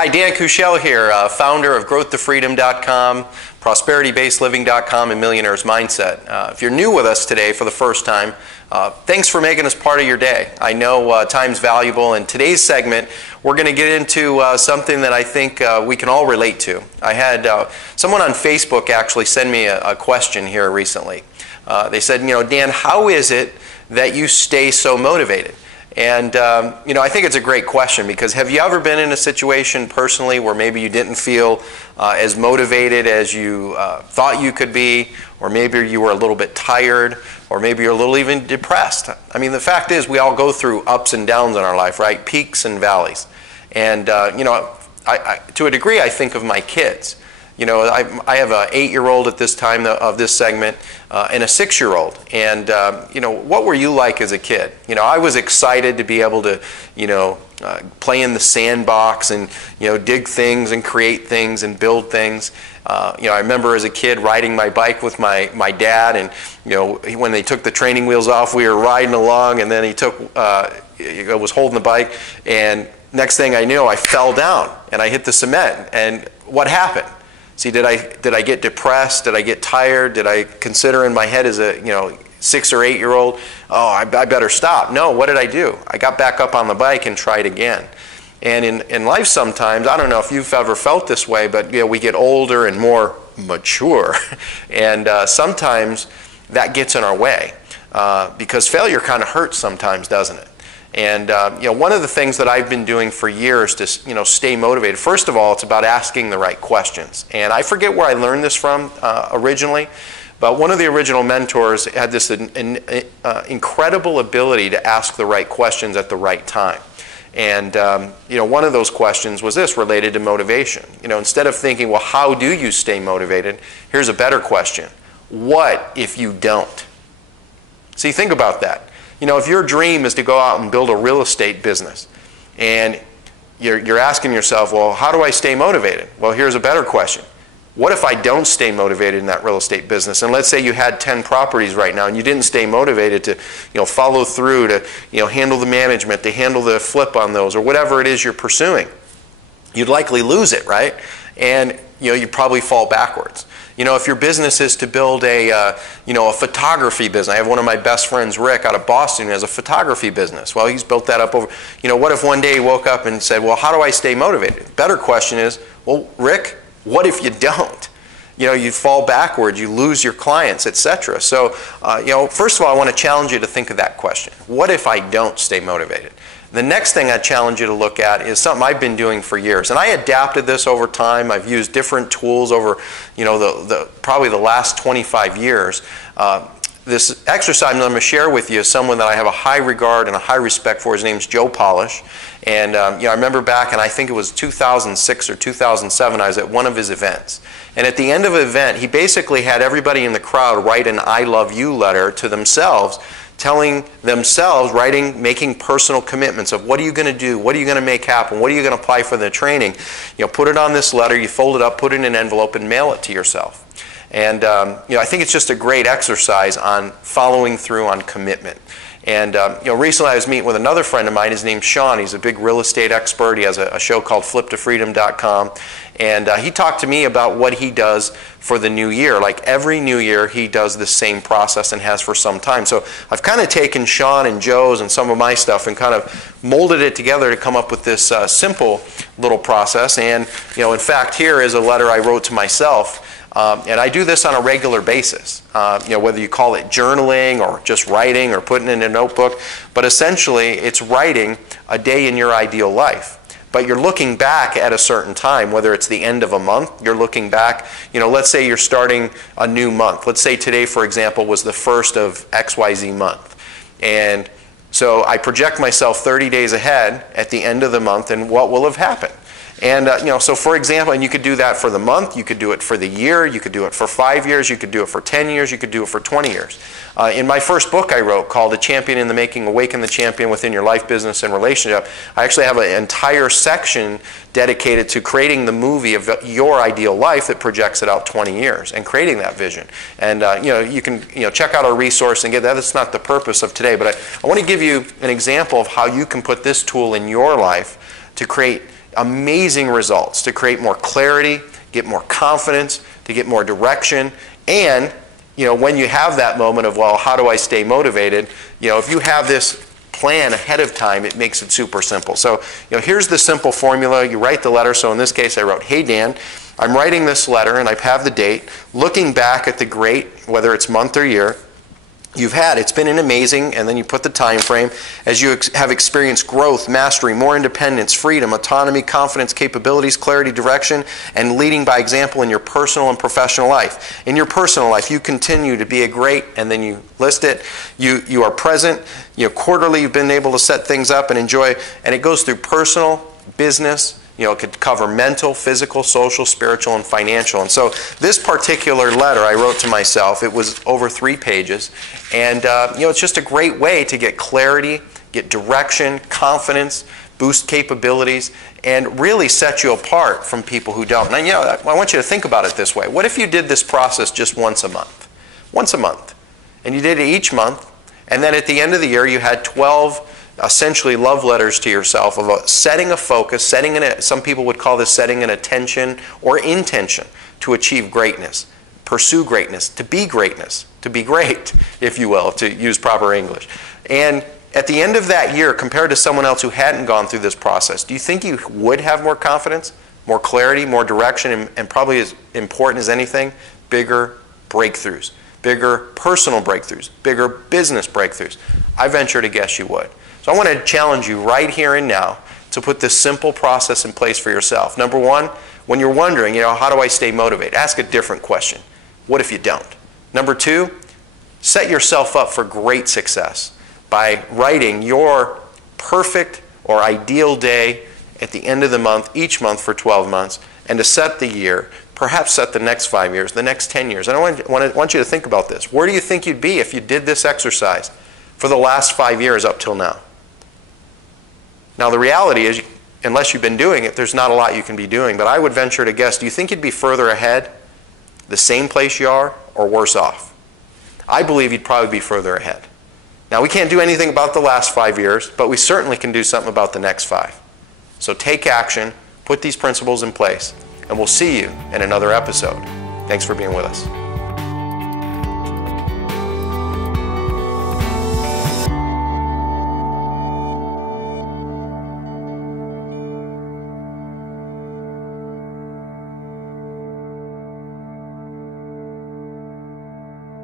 Hi, Dan Kuschell here, founder of growthtofreedom.com, prosperitybasedliving.com, and Millionaire's Mindset. If you're new with us today for the first time, thanks for making us part of your day. I know time's valuable. In today's segment, we're going to get into something that I think we can all relate to. I had someone on Facebook actually send me a question here recently. They said, Dan, how is it that you stay so motivated? And, I think it's a great question, because have you ever been in a situation personally where maybe you didn't feel as motivated as you thought you could be, or maybe you were a little bit tired, or maybe you're a little even depressed? I mean, the fact is we all go through ups and downs in our life, right? Peaks and valleys. And, to a degree, I think of my kids. I have an 8-year-old at this time of this segment and a 6-year-old. And, what were you like as a kid? I was excited to be able to, play in the sandbox and, dig things and create things and build things. I remember as a kid riding my bike with my dad, and, when they took the training wheels off, we were riding along, and then he was holding the bike, and next thing I knew, I fell down and I hit the cement. And what happened? See, did I get depressed? Did I get tired? Did I consider in my head as a 6 or 8-year-old, oh, I better stop? No, what did I do? I got back up on the bike and tried again. And in life sometimes, I don't know if you've ever felt this way, but we get older and more mature, and sometimes that gets in our way because failure kind of hurts sometimes, doesn't it? And one of the things that I've been doing for years to stay motivated, first of all, it's about asking the right questions. And I forget where I learned this from originally, but one of the original mentors had this incredible ability to ask the right questions at the right time. And one of those questions was this, related to motivation. Instead of thinking, well, how do you stay motivated? Here's a better question: what if you don't? See, think about that. If your dream is to go out and build a real estate business, and you're asking yourself, well, how do I stay motivated? Well, here's a better question. What if I don't stay motivated in that real estate business? And let's say you had 10 properties right now, and you didn't stay motivated to follow through, to handle the management, to handle the flip on those, or whatever it is you're pursuing. You'd likely lose it, right? And you'd probably fall backwards. If your business is to build a photography business. I have one of my best friends, Rick, out of Boston, who has a photography business. Well, he's built that up over, what if one day he woke up and said, well, how do I stay motivated? Better question is, well, Rick, what if you don't? You fall backwards, you lose your clients, etc. So, first of all, I want to challenge you to think of that question. What if I don't stay motivated? The next thing I challenge you to look at is something I've been doing for years. And I adapted this over time. I've used different tools over, probably the last 25 years. This exercise I'm going to share with you is someone that I have a high regard and a high respect for. His name's Joe Polish. And I remember back, and I think it was 2006 or 2007, I was at one of his events. And at the end of the event, he basically had everybody in the crowd write an I love you letter to themselves, telling themselves, making personal commitments of what are you going to do, what are you going to make happen, what are you going to apply for the training. Put it on this letter, you fold it up, put it in an envelope, and mail it to yourself. And I think it's just a great exercise on following through on commitment. And recently I was meeting with another friend of mine. His name's Sean. He's a big real estate expert. He has a show called fliptofreedom.com. And he talked to me about what he does for the new year. Like every new year, he does the same process and has for some time. So I've kind of taken Sean and Joe's and some of my stuff and kind of molded it together to come up with this simple little process. And in fact, here is a letter I wrote to myself. And I do this on a regular basis, whether you call it journaling or just writing or putting it in a notebook. But essentially, it's writing a day in your ideal life. But you're looking back at a certain time, whether it's the end of a month, you're looking back, let's say you're starting a new month. Let's say today, for example, was the first of XYZ month. And so I project myself 30 days ahead at the end of the month and what will have happened. And, so for example, and you could do that for the month, you could do it for the year, you could do it for 5 years, you could do it for 10 years, you could do it for 20 years. In my first book I wrote called A Champion in the Making, Awaken the Champion Within Your Life, Business, and Relationship, I actually have an entire section dedicated to creating the movie of your ideal life that projects it out 20 years and creating that vision. And, you can check out our resource and get that. That's not the purpose of today, but I want to give you an example of how you can put this tool in your life to create amazing results to create more clarity, get more confidence, to get more direction. And when you have that moment of, well, how do I stay motivated? If you have this plan ahead of time, it makes it super simple. So, here's the simple formula. You write the letter. So in this case, I wrote, "Hey, Dan, I'm writing this letter," and I have the date, looking back at the great, whether it's month or year, you've had. It's been an amazing, and then you put the time frame, as you have experienced growth, mastery, more independence, freedom, autonomy, confidence, capabilities, clarity, direction, and leading by example in your personal and professional life. In your personal life, you continue to be a great, and then you list it. You are present. Quarterly, you've been able to set things up and enjoy, and it goes through personal, business. It could cover mental, physical, social, spiritual, and financial. And so this particular letter I wrote to myself, it was over 3 pages. And it's just a great way to get clarity, get direction, confidence, boost capabilities, and really set you apart from people who don't. Now, I want you to think about it this way. What if you did this process just once a month? Once a month. And you did it each month. And then at the end of the year, you had 12 essentially love letters to yourself of setting a focus, some people would call this setting an attention or intention to achieve greatness, pursue greatness, to be great, if you will, to use proper English. And at the end of that year, compared to someone else who hadn't gone through this process, do you think you would have more confidence, more clarity, more direction, and probably as important as anything, bigger breakthroughs, bigger personal breakthroughs, bigger business breakthroughs? I venture to guess you would. So I want to challenge you right here and now to put this simple process in place for yourself. Number one, when you're wondering, how do I stay motivated? Ask a different question. What if you don't? Number two, set yourself up for great success by writing your perfect or ideal day at the end of the month, each month for 12 months, and to set the year, perhaps set the next 5 years, the next 10 years. And I want you to think about this. Where do you think you'd be if you did this exercise for the last 5 years up till now? Now, the reality is, unless you've been doing it, there's not a lot you can be doing. But I would venture to guess, do you think you'd be further ahead, the same place you are, or worse off? I believe you'd probably be further ahead. Now, we can't do anything about the last 5 years, but we certainly can do something about the next 5. So take action, put these principles in place, and we'll see you in another episode. Thanks for being with us.